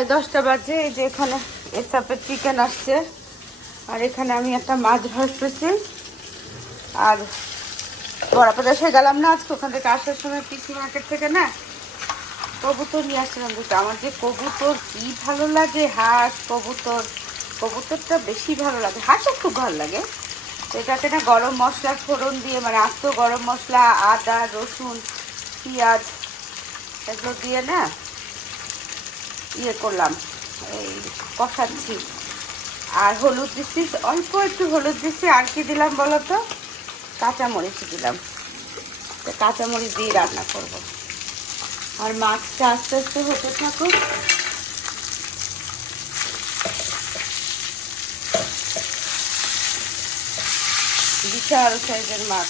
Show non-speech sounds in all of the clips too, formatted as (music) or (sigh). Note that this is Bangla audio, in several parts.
সাড়ে দশটা বাজে, এই যে এখানে এসাপের চিকেন আসছে। আর এখানে আমি একটা মাছ ভাজতেছি। আর বড়াপাটা সে গেলাম না, আজকে ওখান থেকে আসার সময় পিসি মার্কেট থেকে না কবুতর নিয়ে আসছিলাম। দুটো আমার যে কবুতর কি ভালো লাগে, হাঁস, কবুতর। কবুতরটা বেশি ভালো লাগে হাঁসও খুব ভালো লাগে। এটাতে না গরম মশলা, ফোড়ন দিয়ে মানে আস্ত গরম মশলা, আদা, রসুন, পেঁয়াজ, এগুলো দিয়ে না ইয়ে করলাম, এই কষাচ্ছি। আর হলুদ দিচ্ছি, অল্প একটু হলুদ দিচ্ছি, আর কি দিলাম বলো তো? কাঁচামরিচ দিলাম। তো কাঁচামরিচ দিয়ে রান্না করব। আর মাছটা আস্তে আস্তে হতে থাকুক। বিশাল সাইজের মাছ।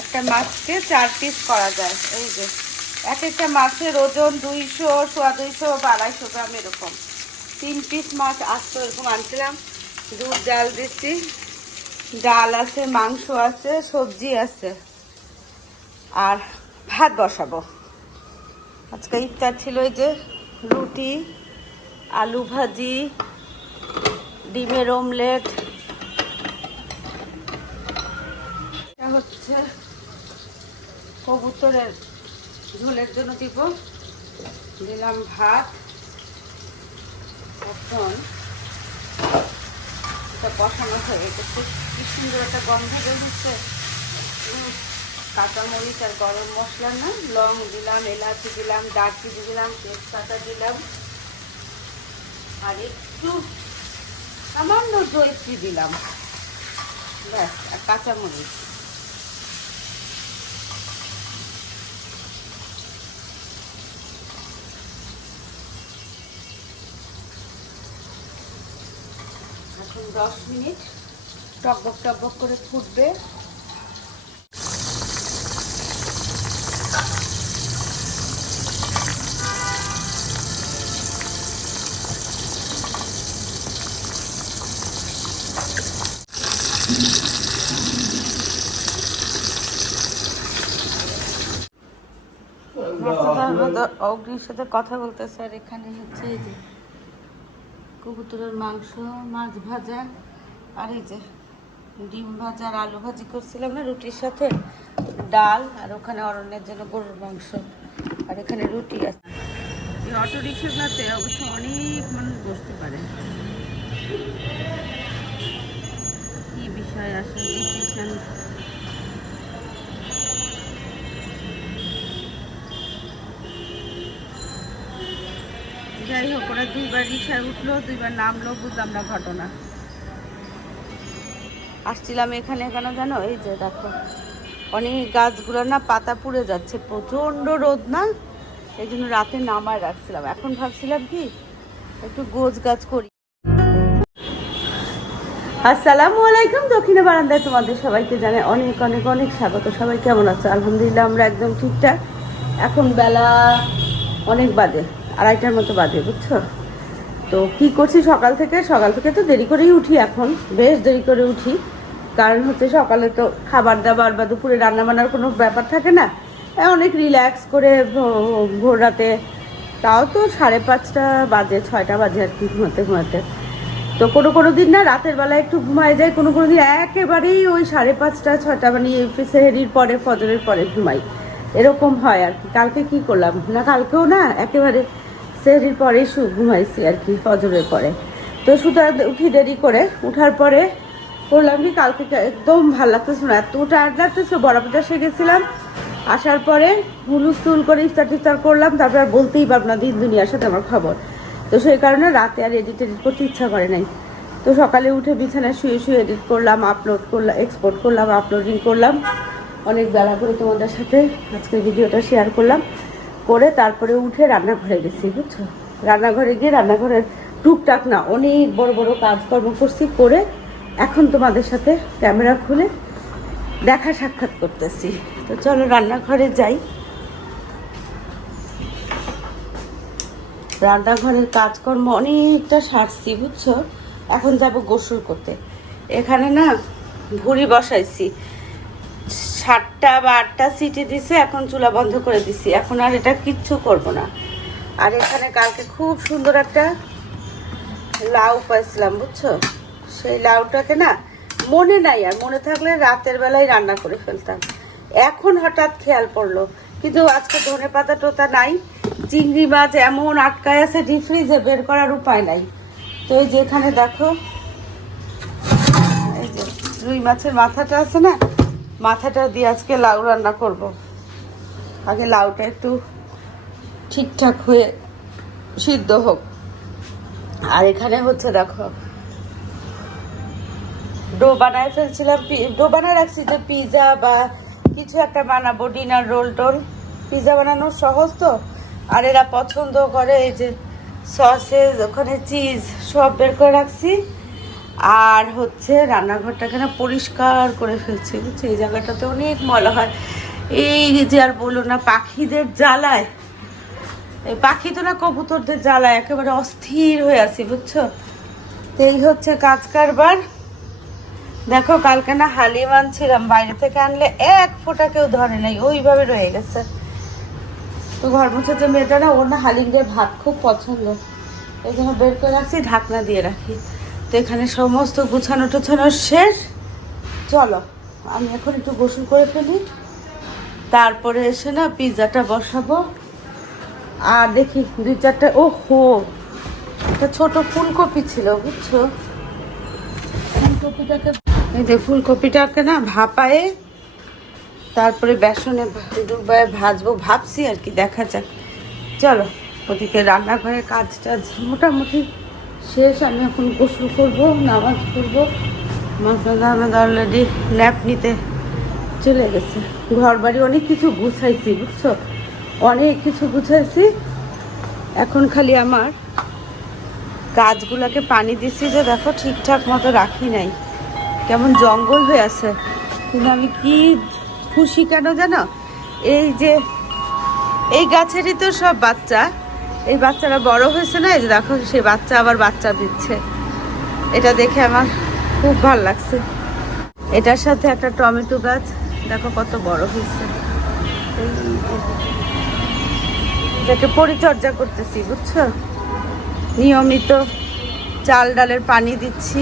একটা মাছকে চার পিস করা যায়, এই যে। এক একটা মাছের ওজন দুইশো, সোয়া দুইশো বা আড়াইশো গ্রাম এরকম। তিন পিস মাছ আসতো এরকম আনছিলাম। দুধ, ডাল দিচ্ছি ডাল আছে, মাংস আছে, সবজি আছে। আর ভাত বসাবো। আজকে ইফতার ছিল এই যে রুটি, আলু ভাজি, ডিমের অমলেট। হচ্ছে কবুতরের ঝোলের জন্য দিব। দিলাম ভাত। এখন বসানো হয়ে গেছে। কি সুন্দর একটা গন্ধ বের হচ্ছে। কাঁচামরিচ আর গরম মশলা না, লং দিলাম, এলাচি দিলাম, দারচিনি দিলাম, তেজপাতা দিলাম। আর একটু সামান্য জয়ত্রী দিলাম। ব্যাস, আর কাঁচামরিচ এখন দশ মিনিট টকবক টকবক করে ফুটবে। অগ্নির সাথে কথা বলতেছে আর এখানে হচ্ছে এই যে কবুতরের মাংস, মাছ ভাজা আর এই যে ডিম ভাজা আর আলু ভাজি করছিলাম না, রুটির সাথে ডাল আর ওখানে অরণ্যের জন্য গরুর মাংস আর এখানে রুটি আছে। এই অটো রিক্সাগুলোতে অবশ্য অনেক মানুষ বসতে পারে। কি বিষয় আসলে ডিসিশন যাই হোক, ওরা দুইবার রিক্সায় উঠল, দুইবার নামলো, বুঝলাম না ঘটনা। আসছিলাম এখানে কেন জানো? এই যে দেখো, অনেক গাছগুলো না পাতা পুড়ে যাচ্ছে, প্রচণ্ড রোদ না? এই জন্য রাতে নামায় রাখছিলাম। এখন ভাবছিলাম কি, একটু গোছ গাছ করি। আসসালামু আলাইকুম, দক্ষিণে বারান্দায় তোমাদের সবাইকে জানে অনেক অনেক অনেক স্বাগত। সবাই কেমন আছো? আলহামদুলিল্লাহ, আমরা একদম ঠিকঠাক। এখন বেলা অনেক বাজে। আড়াইটার মতো বাজে, বুঝছ? তো কি করছি সকাল থেকে? সকাল থেকে তো দেরি করেই উঠি এখন। বেশ দেরি করে উঠি। কারণ হচ্ছে সকালে তো খাবার দাবার বা দুপুরে রান্না বান্নার কোনো ব্যাপার থাকে না। অনেক রিল্যাক্স করে ভোর রাতে। তাও তো সাড়ে পাঁচটা বাজে, ছয়টা বাজে আর কি ঘুমাতে ঘুমাতে। তো কোনো কোনো দিন না রাতের বেলা একটু ঘুমায় যায়, কোনো কোনো দিন একেবারেই ওই সাড়ে পাঁচটা ছটা মানে সেহেরির পরে, ফজরের পরে ঘুমাই। এরকম হয় আর কি। কালকে কি করলাম? না, কালকেও না, একেবারে সেহরির পরেই শু, ঘুমাইছি আর কি, ফজরের পরে। তো সুতা উঠি দেরি করে, উঠার পরে করলাম কি, কালকে একদম ভালো লাগতেছে না, এত টায়ার্ড লাগতেছে বরাবরটা সে গেছিলাম, আসার পরে হুলুস্তুল করে ইফতার টিফতার করলাম, তারপর আর বলতেই পারব না, দিন দুনিয়ার সাথে আমার খবর। তো সেই কারণে রাতে আর এডিট এডিট করতে ইচ্ছা করে নাই। তো সকালে উঠে বিছানায় শুয়ে শুয়ে এডিট করলাম আপলোড করলাম এক্সপোর্ট করলাম আপলোডিং করলাম। অনেক বেলা করে তোমাদের সাথে আজকের ভিডিওটা শেয়ার করলাম। করে তারপরে উঠে রান্নাঘরে গেছি, বুঝছ? রান্নাঘরে গিয়ে রান্নাঘরের টুকটাক না অনেক বড় বড় কাজকর্ম করছি করে এখন তোমাদের সাথে ক্যামেরা খুলে দেখা সাক্ষাৎ করতেছি। তো চলো রান্নাঘরে যাই। রান্নাঘরের কাজকর্ম অনেকটা সারছি, বুঝছ? এখন যাব গোসল করতে। এখানে না ভুড়ি বসাইছি। সাতটা বা আটটা সিটি দিছে, এখন চুলা বন্ধ করে দিছি। এখন আর এটা কিচ্ছু করব না। আর এখানে কালকে খুব সুন্দর একটা লাউ পাইছিলাম, বুঝছ? সেই লাউটাকে না মনে নাই, আর মনে থাকলে রাতের বেলায় রান্না করে ফেলতাম। এখন হঠাৎ খেয়াল পড়ল। কিন্তু আজকে ধনে পাতা টোতা নাই, চিংড়ি মাছ এমন আটকায় আছে ডিপ ফ্রিজে বের করার উপায় নাই। তো এই যে এখানে দেখো, এই যে রুই মাছের মাথাটা আছে না মাথাটা দিয়ে আজকে লাউ রান্না করব। আগে লাউটা একটু ঠিকঠাক হয়ে সিদ্ধ হোক। আর এখানে হচ্ছে দেখো, ডো বানায় ফেলছিলাম ডো বানায় রাখছি যে পিৎজা বা কিছু একটা বানাবো, ডিনার রোল টোল। পিৎজা বানানো সহজ তো? আর এরা পছন্দ করে এই যে সসেস ওখানে চিজ সব বের করে রাখছি। আর হচ্ছে রান্নাঘরটাকে না পরিষ্কার করে ফেলছি, বুঝছি? এই জায়গাটাতে অনেক ময়লা হয়। এই যে আর বলো না, পাখিদের জ্বালায়। এই পাখি তো না কবুতরদের জ্বালায়, একেবারে অস্থির হয়ে আছি, বুঝছ? তো এই হচ্ছে কাজ কারবার। দেখো, কালকে না হালিম আনছিলাম, বাইরে থেকে আনলে এক ফোঁটা কেউ ধরে নাই, ওইভাবে রয়ে গেছে। তো ঘর মুছে যে মেয়েটা না, ওর না হালিম দিয়ে ভাত খুব পছন্দ। এই জন্য বের করে রাখছি, ঢাকনা দিয়ে রাখি। তো এখানে সমস্ত গুছানো টুছানো শেষ। চলো, আমি এখন একটু গোসল করে ফেলি। তারপরে এসে না পিৎজাটা বসাবো। আর দেখি দুই চারটে ও হো একটা ছোট ফুলকপি ছিল, বুঝছ? ফুলকপিটাকে, এই ফুলকপিটাকে না ভাপায়ে, তারপরে বেসনে ডুবায় ভাজবো, ভাবছি আর কি, দেখা যাক। চলো, ওদিকে রান্নাঘরে কাজ টাজ মোটামুটি শেষ, আমি এখন গোসল করব, নামাজ পড়ব। মাসাদা আমাদের অলরেডি ন্যাপ নিতে চলে গেছে। ঘর বাড়ি অনেক কিছু গুছাইছি, বুঝছ? অনেক কিছু গুছাইছি। এখন খালি আমার গাছগুলোকে পানি দিচ্ছি যে, দেখো, ঠিকঠাক মতো রাখি নাই। কেমন জঙ্গল হয়ে আছে। কিন্তু আমি কি খুশি কেন জানো? এই যে, এই গাছেরই তো সব বাচ্চা। এই বাচ্চারা বড় হয়েছে না? এই যে দেখো, সেই বাচ্চা আবার বাচ্চা দিচ্ছে। এটা দেখে আমার খুব ভালো লাগছে। এটার সাথে একটা টমেটো গাছ। দেখো কত বড় হয়েছে। এটাকে পরিচর্যা করতেছি, বুঝছ? নিয়মিত চাল ডালের পানি দিচ্ছি।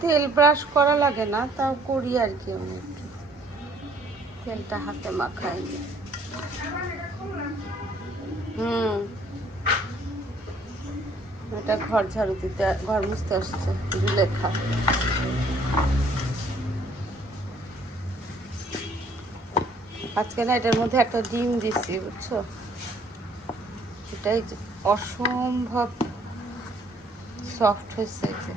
তেল ব্রাশ করা লাগে না, তাও করি আর কি আমি একটু। তেলটা হাতে মাখাই। হুম। এটা ঘর ঝাড়ু দিতে, ঘর মুছতে আসছে লেখা আজকে না এটার মধ্যে একটা ডিম দিচ্ছি বুঝছ? এটাই অসম্ভব সফট হয়েছে যে।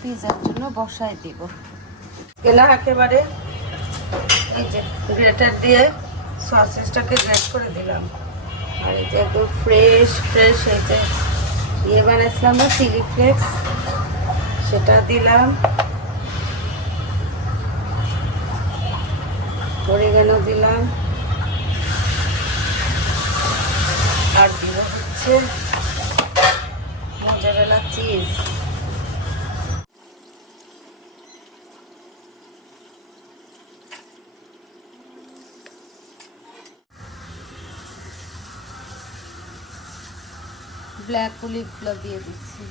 পিজার জন্য বসাই দিব। এলা একেবারে এই যে গ্রেটার দিয়ে সসেসটাকে গ্রেট করে দিলাম। আর এই যে একদম ফ্রেশ ফ্রেশ এই যে ইয়ে বানাইছিলাম না, চিলি ফ্লেক্স, সেটা দিলাম। অরিগানো দিলাম। আর দিব হচ্ছে মোজারেলা চিজ। ব্ল্যাক অলিভগুলো দিয়ে দিচ্ছি।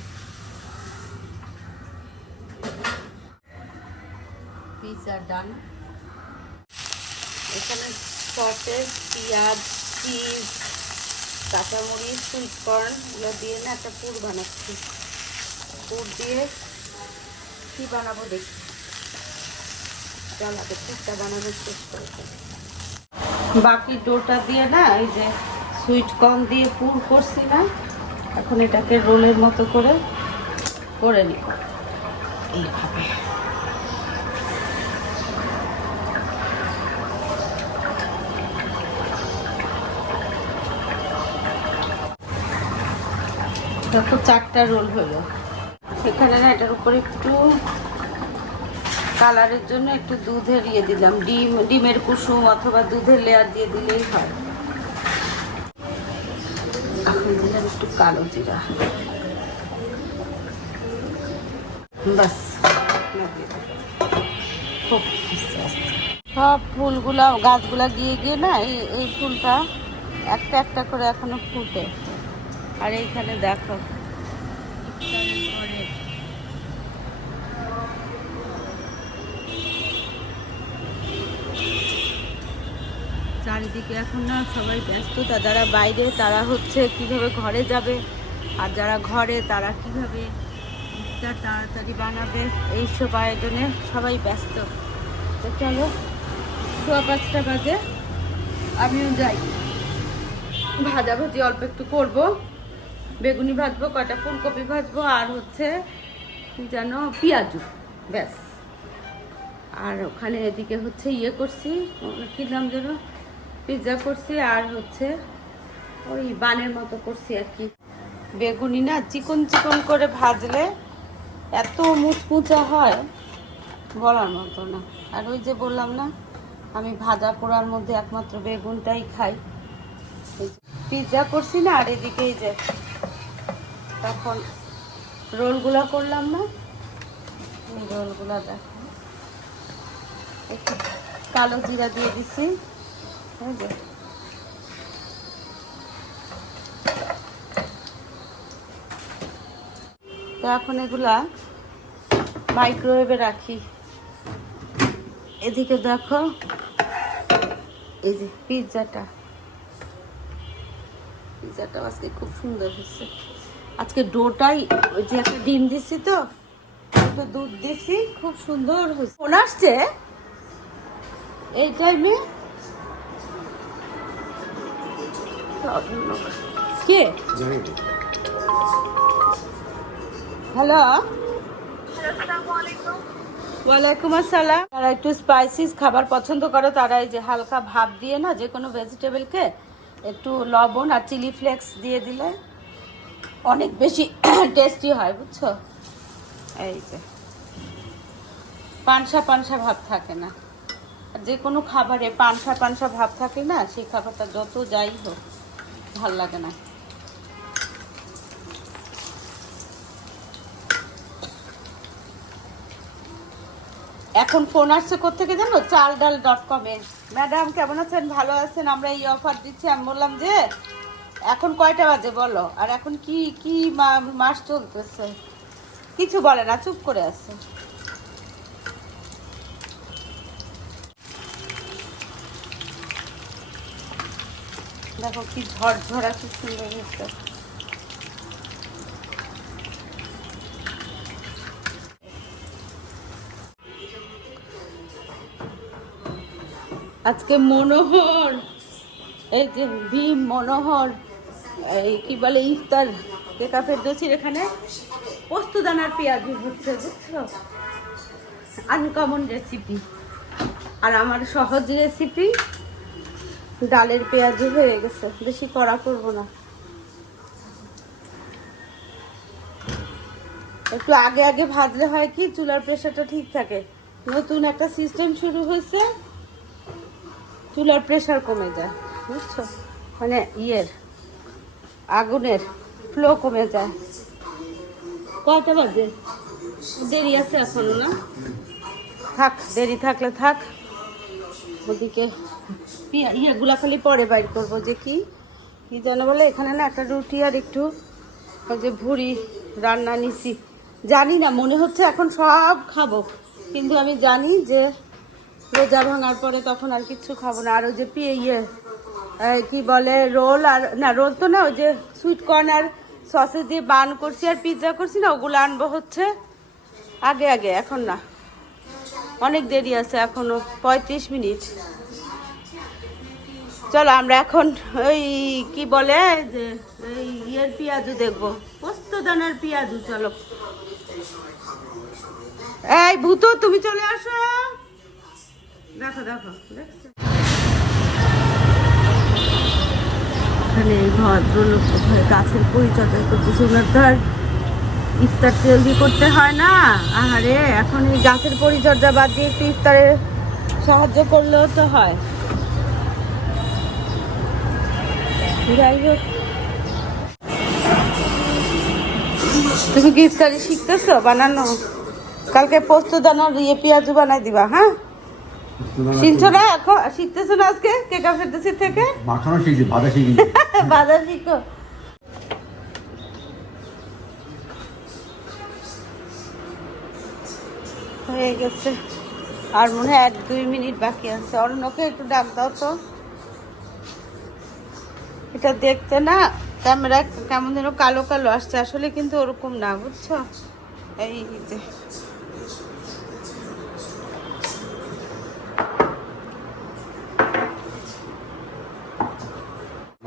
পিৎজা ডান এখানে সসেস, পেঁয়াজ, চিজ, কাঁচামরিচ সুইট কর্ন এগুলো দিয়ে না একটা পুর বানাচ্ছি। পুর দিয়ে কি বানাবো দেখি। চল আগে পুরটা বানানোর চেষ্টা করি। বাকি ডোটা দিয়ে না এই যে সুইট কর্ন দিয়ে পুর করছি না। এখন এটাকে রোলের মতো করে করে নিব। এইভাবে। দেখো চারটা রোল হলো। এখানে না এটার উপরে একটু কালারের জন্য একটু দুধের ইয়ে দিলাম। ডিম, ডিমের কুসুম অথবা দুধের লেয়ার দিয়ে দিলেই হয়। এখন দিলাম একটু কালো জিরা। বাস খুব সব ফুলগুলা, গাছগুলা গিয়ে গিয়ে না এই ফুলটা একটা একটা করে এখনও ফুটে। আর এইখানে দেখো চারিদিকে এখন না সবাই ব্যস্ততা যারা বাইরে, তারা হচ্ছে কীভাবে ঘরে যাবে? আর যারা ঘরে, তারা কীভাবে ইফতার তাড়াতাড়ি বানাবে? এইসব আয়োজনে সবাই ব্যস্ত। তো চলো, সোয়া পাঁচটা বাজে, আমিও যাই। ভাজাভাজি অল্প একটু করব। বেগুনি ভাজবো কটা ফুলকপি ভাজবো, আর হচ্ছে যেন পেঁয়াজু, ব্যাস। আর ওখানে এদিকে হচ্ছে ইয়ে করছি, কি নাম যেন? পিৎজা করছি আর হচ্ছে ওই বানের মতো করছি আর কি। বেগুনি না চিকন চিকন করে ভাজলে এত মুচমুচা হয়, বলার মতো না। আর ওই যে বললাম না, আমি ভাজা পোড়ার মধ্যে একমাত্র বেগুনটাই খাই। পিৎজা করছি না, আর এদিকেই যে তখন রোলগুলা করলাম না রোলগুলা দেখো। একটু কালো জিরা দিয়ে দিছি। তো এখন এগুলা মাইক্রোওয়েভে রাখি। এদিকে দেখো, এই যে পিৎজাটা। পিৎজাটা আজকে খুব সুন্দর হচ্ছে আজকে ডোটাই, ওই যে একটা ডিম দিছি তো দুধ দিছি, খুব সুন্দর হয়েছে। ফোন আসছে, এই টাইমে কে? জানি হ্যালো? ওয়ালাইকুম আসসালাম। যারা একটু স্পাইসিস খাবার পছন্দ করো তারা এই যে হালকা ভাপ দিয়ে না যে কোনো ভেজিটেবলকে একটু লবণ আর চিলি ফ্লেক্স দিয়ে দিলে অনেক বেশি (clears throat) টেস্টি হয় বুঝছ? এই যে। পানসা পানসা ভাব থাকে না। আর যে কোনো খাবারে পানসা পানসা ভাব থাকে না সেই খাবারটা যত যাই হোক। ভালো লাগে না। এখন ফোন আসছে কোথেকে জানো? চাল ডাল ডট কমে ম্যাডাম, কেমন আছেন? ভালো আছেন? আমরা এই অফার দিচ্ছি। আমি বললাম যে, এখন কয়টা বাজে বলো? আর এখন কি কি মাস চলতেছে? কিছু বলে না, চুপ করে আছে। দেখো কি ঝরঝরা, কি সুন্দর হয়েছে আজকে মনোহর, এই যে ভীম মনোহর, এই কি বলে, ইফতার কেকা ফেরদৌসির এখানে পোস্তদানার পেঁয়াজি হচ্ছে বুঝছ? আনকমন রেসিপি আর আমার সহজ রেসিপি ডালের পেঁয়াজি হয়ে গেছে। বেশি কড়া করব না। একটু আগে আগে ভাজলে হয় কি, চুলার প্রেশারটা ঠিক থাকে। নতুন একটা সিস্টেম শুরু হয়েছে, চুলার প্রেশার কমে যায়, বুঝছ? মানে ইয়ের, আগুনের ফ্লো কমে যায়। কয়টা বাজে? দেরি আছে এখনও না? থাক, দেরি থাকলে থাক। ওদিকে পিয়া- ইয়েগুলা খালি পরে বাইর করব, যে কি? কি যেন বলে, এখানে না একটা রুটি আর একটু ওই যে ভুড়ি রান্না নিছি। জানি না, মনে হচ্ছে এখন সব খাব। কিন্তু আমি জানি যে রোজা ভাঙার পরে তখন আর কিচ্ছু খাব না। আর ওই যে পিয়ে ইয়ে কি বলে, রোল আর, না, রোল তো না, ওই যে সুইট কর্ন আর সসেজ দিয়ে বান করছি আর পিৎজা করছি না, ওগুলো আনব হচ্ছে আগে আগে, এখন না। অনেক দেরি আছে, এখনও পঁয়ত্রিশ মিনিট। চলো আমরা এখন ওই কি বলে, যে এই ইয়ের পেঁয়াজু দেখব। পোস্ত দানার পেঁয়াজু, চলো। এই ভূত, তুমি চলে আসো। দেখো দেখো এখানে এই ভদ্রলোক কোথায় গাছের পরিচর্যা করতেছে ওনার তো আর ইফতার জলদি করতে হয় না? আহারে, এখন এই গাছের পরিচর্যা বাদ দিয়ে একটু ইফতারে সাহায্য করলেও তো হয়। যাই হোক। তুমি ইফতারি শিখতেছো? বানানো? কালকে পোস্ত দানার ইয়ে পেঁয়াজু বানাই দিবা হ্যাঁ? শিখছো না এখন? শিখতেছো না আজকে? কেক ফেলতেছি থেকে? মাখানো শিখছি ভাজা শিখিনি বাজার (laughs) শিখো। হয়ে গেছে। আর মনে হয় এক দুই মিনিট বাকি আছে। অন্যকে একটু ডাক দাও তো। এটা দেখতে না ক্যামেরা কেমন যেন কালো কালো আসছে। আসলে কিন্তু ওরকম না, বুঝছ? এই যে।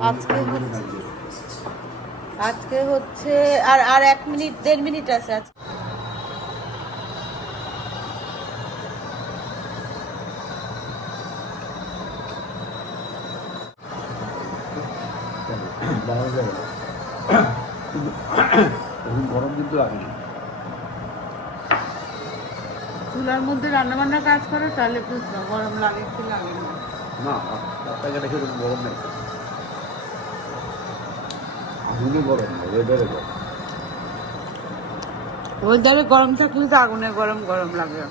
আজকে হচ্ছে আজকে হচ্ছে আর আর এক মিনিট, দেড় মিনিট আছে আজকে। বানানো কিন্তু এখন গরম কিন্তু লাগে না চুলার মধ্যে রান্না বান্না কাজ করে তাহলে গরম লাগে কি লাগে না। না রাস্তাঘাটে খেতে গরম নেই। আগুনে গরম ওয়েদারে গরম। ওয়েদারে গরম থাকলে তো আগুনে গরম গরম লাগে।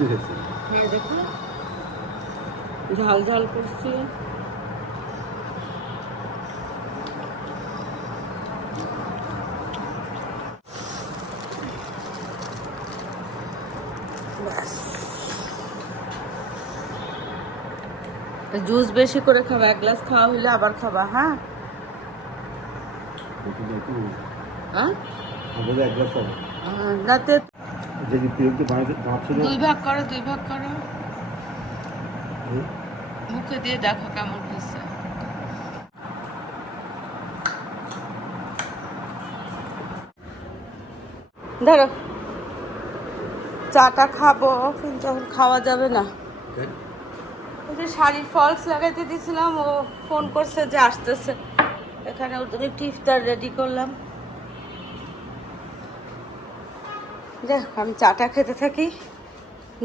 খেয়েছে হ্যাঁ দেখো ঝাল ঝাল করছে। জুস বেশি করে খাবা এক গ্লাস খাওয়া হইলে আবার খাবা হ্যাঁ? হ্যাঁ? এক গ্লাস রাতে যে কি প্রিয়কে বানাতে বানাচ্ছিল দুই ভাগ করো দুই ভাগ করো। মুখে দিয়ে দেখো কেমন হয়েছে। ধরো চাটা খাব কিন্তু এখন খাওয়া যাবে না। ওই যে শাড়ির ফলস লাগাইতে দিয়েছিলাম ও ফোন করছে যে আসতেছে। এখানে ওর জন্য একটু ইফতার রেডি করলাম। দেখ আমি চাটা খেতে থাকি।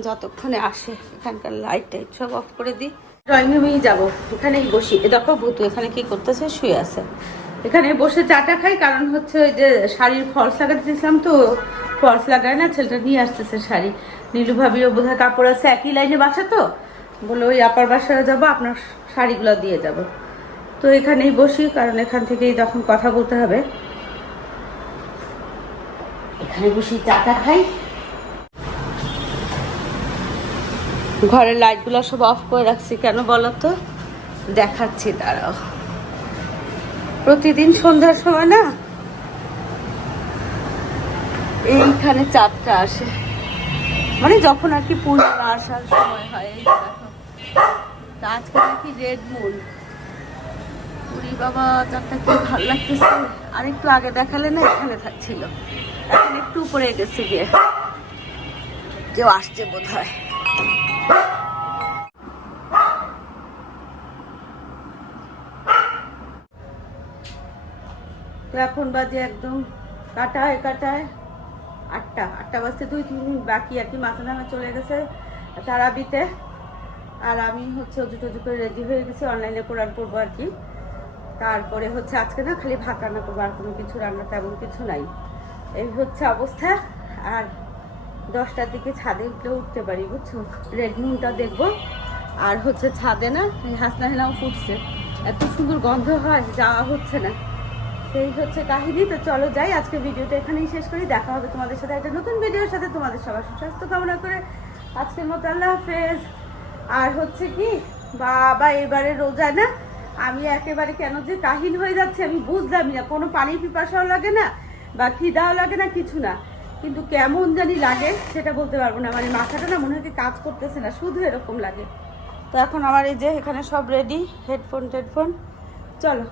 যতক্ষণে আসে, এখানকার লাইট টাইট সব অফ করে দিই। ড্রয়িং রুমেই যাব, এখানেই বসি। দেখো, ভুতু এখানে কি করতেছে? শুয়ে আছে। এখানে বসে চাটা খাই, কারণ হচ্ছে ওই যে শাড়ির ফলস লাগাতে দিয়েছিলাম তো ফলস লাগায় না, ছেলেটা নিয়ে আসতেছে শাড়ি। নীলু ভাবিরও বোধহয় কাপড় আছে, একই লাইনে বাসা তো। বলে ওই আপার বাসায় যাব, আপনার শাড়িগুলো দিয়ে যাব। তো এখানেই বসি, কারণ এখান থেকেই তখন কথা বলতে হবে। এখানে বসে চাটা খাই। ঘরের লাইটগুলো সব অফ করে রাখছি কেন বলো তো দেখাচ্ছি, দাঁড়াও। প্রতিদিন সন্ধ্যার সময় না এইখানে চারটা আসে। মানে যখন আর কি পূর্ণিমা আসার সময় হয়, এই আজকে নাকি রেড মুন পুরি বাবা, চারটা কি ভালো লাগতেছে? আর একটু আগে দেখালে না এখানে থাকছিল। এখন একটু উপরে গেছে গিয়ে। কেউ আসছে বোধ হয় এখন বাজে একদম কাটায় কাটায় আটটা। আটটা বাজতে দুই তিন মিনিট বাকি আর কি, মাথা নামে চলে গেছে তারাবিতে। আর আমি হচ্ছে অজু টজু করে রেডি হয়ে গেছি অনলাইনে কোরআন পড়ব আর কি। তারপরে হচ্ছে আজকে না খালি ভাত রান্না করব, আর কোনো কিছু রান্না তেমন কিছু নাই। এই হচ্ছে অবস্থা। আর দশটার দিকে ছাদে উঠলে উঠতে পারি, বুঝছ? রেড মুনটা দেখব। আর হচ্ছে ছাদে না হাসনা হেনাও ফুটছে। এত সুন্দর গন্ধ হয়, যাওয়া হচ্ছে না। তো এই হচ্ছে কাহিনী। তো চলো যাই, আজকে ভিডিওটা এখানেই শেষ করি। দেখা হবে তোমাদের সাথে একটা নতুন ভিডিওর সাথে। তোমাদের সবার সুস্বাস্থ্য কামনা করে আজকের মতো আল্লাহ হাফেজ। আর হচ্ছে কি, বাবা এবারে রোজা না, আমি একেবারে কেন যে কাহিন হয়ে যাচ্ছে আমি বুঝলামই না। কোনো পানি পিপাসাও লাগে না বা খিদাও লাগে না, কিছু না। কিন্তু কেমন জানি লাগে, সেটা বলতে পারব না। মানে মাথাটা না মনে হয় কাজ করতেছে না, শুধু এরকম লাগে। তো এখন আমার এই যে, এখানে সব রেডি হেডফোন টেডফোন চলো।